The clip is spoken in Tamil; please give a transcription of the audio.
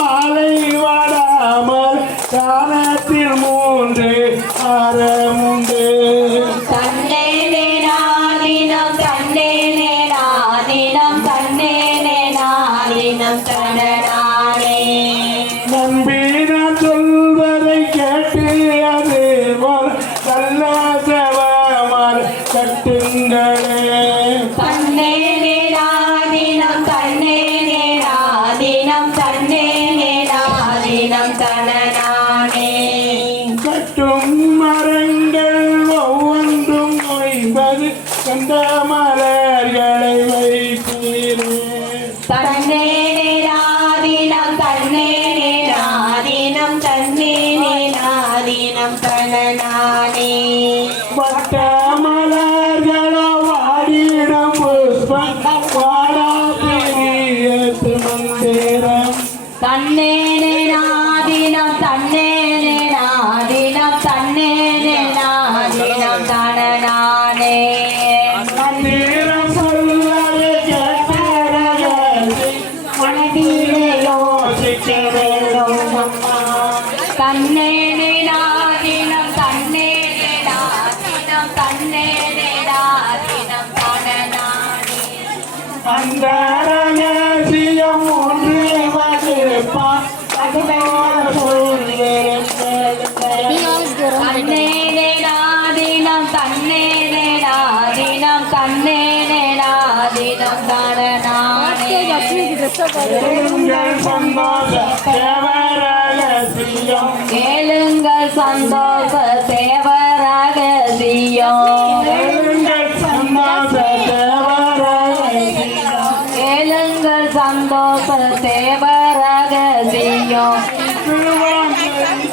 மாலை வாடாமல் காலத்தில் 3 அறமுண்டு. தன்னே நாதினம் தன்னே நாதினம் தன்னே நாதினம் தனநானே. நம்பினான் சொல்வதை கேட்டு அது போல் நல்ல செவமார் கட்டுங்களே. தன்னே நாதினம் தன்னே நாதினம் தன்னே நாதினம் தனநானே. கட்டும் மரங்கள் ஒவ்வொன்றும் 50 கண்ட மலர்களை வைத்தீரே. தன்னே நாதினம் தன்னே நாதினம் தன்னே நாதினம் தனநானே. வட்ட மலர்களோ வாடிடும் புஷ்பம் வாடா பிரியத்து மந்திரம். தன்னே நாதினம் தன்னே நாதினம் தன்னே நாதினம் தனநானே. மந்திரம் சொல்லவே கேட்டரகசி மனதிலே யோசிக்கிறேன் அம்மா. தன்னே நாதினம் தன்னே நாதினம் தன்னே நாதினம் தனநானே. அந்த ரகசியம் ஒன்றே வகுப்பான் தன்னே நாதினம் தன்னே நாதினம் தன்னே நாதினம் தனநானே. சந்தோஷ தேவரகசியம் கேளுங்கள் சந்தோஷ தேவரகசியம். சந்தோஷ தேவரகசியம் கேளுங்கள் சந்தோஷ தேவரகசியம். திருவாங்கடம்